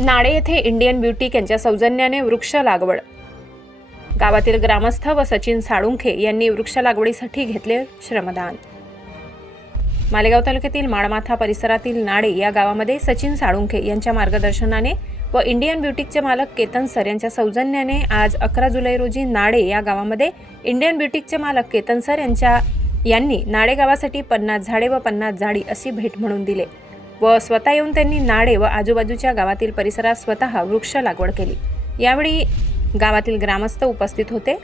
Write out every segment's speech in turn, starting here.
नाळे येथे Indian boutique यांच्या सौजन्याने वृक्ष लागवड. गावातील ग्रामस्थ व सचिन साळुंखे यांनी वृक्ष लागवडीसाठी घेतले श्रमदान. मालेगाव तालुक्यातील माळमाथा परिसरातील नाडे या गावामध्ये सचिन साळुंखे यांच्या मार्गदर्शनाने व इंडियन ब्युटीकचे मालक केतन सर यांच्या सौजन्याने आज अकरा जुलै रोजी नाडे या गावामध्ये इंडियन ब्युटीकचे मालक केतन सर यांच्या यांनी नाडे गावासाठी पन्नास झाडे व पन्नास झाडी अशी भेट म्हणून दिले. व स्वतः येऊन त्यांनी नाडे व आजूबाजूच्या गावातील परिसरात स्वतः वृक्ष लागवड केली. यावेळी गावातील ग्रामस्थ उपस्थित होते.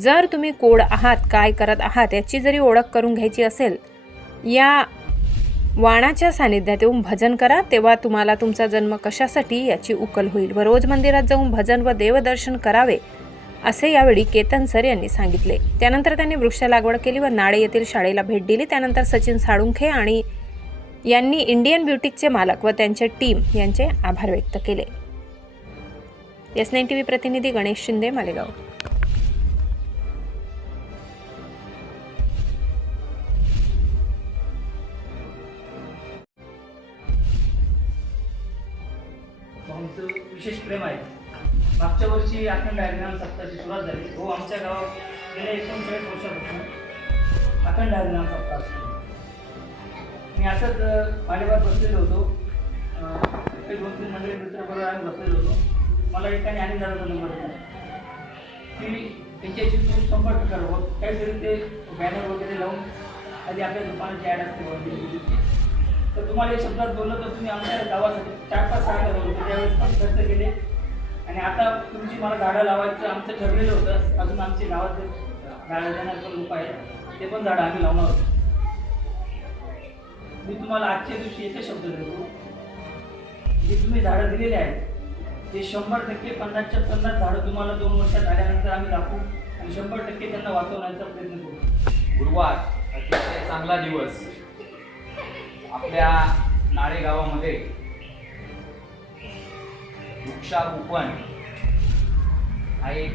जर तुम्ही कोड आहात काय करत आहात याची जरी ओळख करून घ्यायची असेल या वाणाच्या सानिध्यात येऊन भजन करा तेव्हा तुम्हाला तुमचा जन्म कशासाठी याची उकल होईल व रोज मंदिरात जाऊन भजन व देवदर्शन करावे असे यावेळी केतन सर यांनी सांगितले. त्यानंतर त्यांनी वृक्ष लागवड केली व नाळे येथील शाळेला भेट दिली. त्यानंतर सचिन साळुंखे आणि यांनी इंडियन ब्युटीकचे मालक व त्यांचे टीम यांचे आभार व्यक्त केले. एस नाईन टी व्ही प्रतिनिधी गणेश शिंदे मालेगाव. भाऊंचं विशेष प्रेम आहे. मागच्या वर्षी अखंड हरिनाम सप्ताहाची सुरुवात झाली. हो आमच्या गावात गेल्या एकोणचाळीस वर्षापासून अखंड हरिनाम सप्ताह असतो. मी असंच अं, बसलेलो होतो. एक दोन तीन मंडळी मित्राबरोबर आम्ही बसलेलो होतो. मला एकाने आणि दादाचा नंबर दिला. की त्यांच्याशी तू संपर्क करावं काहीतरी ते बॅनर वगैरे लावून आधी आपल्या दुकानाची ॲड असते तर तुम्हाला एक शब्दात बोललं तर तुम्ही आमच्या गावासाठी चार पाच सहा हजार रुपये त्यावेळेस पण खर्च केले. आणि आता तुमची मला झाडं लावायचं आमचं ठरलेलं होतं. अजून आमची गावात झाडं देणार पण लोक आहेत ते पण झाडं आम्ही लावणार होतो. तुम्हाला आजच्या दिवशी एकच शब्द देतो. जे तुम्ही झाडं दिलेले आहेत ते शंभर टक्के पन्नासच्या पन्नास झाडं तुम्हाला दोन वर्षात आल्यानंतर आम्ही दाखवू आणि शंभर टक्के त्यांना वाचवण्याचा प्रयत्न करू. गुरुवार अतिशय चांगला दिवस. आपल्या नाळे गावामध्ये वृक्षारोपण हा एक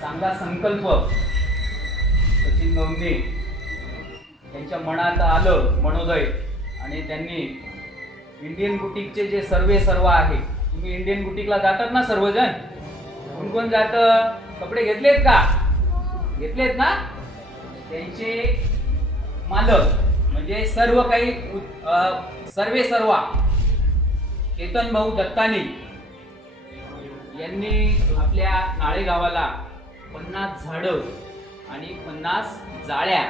चांगला संकल्प सचिन गवंडे यांच्या मनात आलं मनोदय. आणि त्यांनी इंडियन बुटीकचे जे सर्वे सर्व आहे तुम्ही इंडियन बुटीकला जातात ना सर्वजण? कोण कोण जातं? कपडे घेतलेत का? घेतलेत ना? त्यांचे मालक म्हणजे सर्व काही सर्वे सर्वा केतन भाऊ दत्तानी यांनी आपल्या नाळे गावाला पन्नास झाडं आणि पन्नास जाळ्या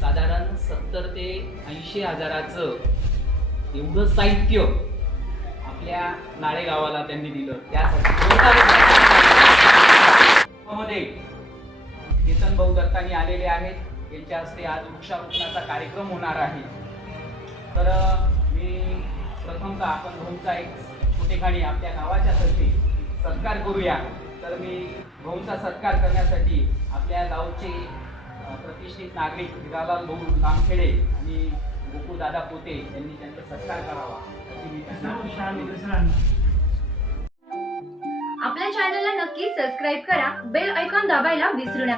साधारण सत्तर ते ऐंशी हजाराचं एवढं साहित्य आपल्या नाळे गावाला त्यांनी दिलं. त्यासाठी केतन भाऊ दत्तानी आलेले आहेत. यांच्या हस्ते आज वृक्षारोपणाचा कार्यक्रम होणार आहे. तर मी प्रथमतः आपण भाऊंचा एक छोटेखानी आपल्या गावाच्या तर्फे सत्कार करूया. तर मी भाऊंचा सत्कार करण्यासाठी आपल्या गावचे प्रतिष्ठित नागरिक हिरालाल भाऊ लामखेडे आणि गोकुळदादा पोते यांनी त्यांचा सत्कार करावा अशी मी त्यांना विनंती करतो. आपल्या चॅनलला नक्की सबस्क्राईब करा बेल ऐकॉन दाबायला विसरू नका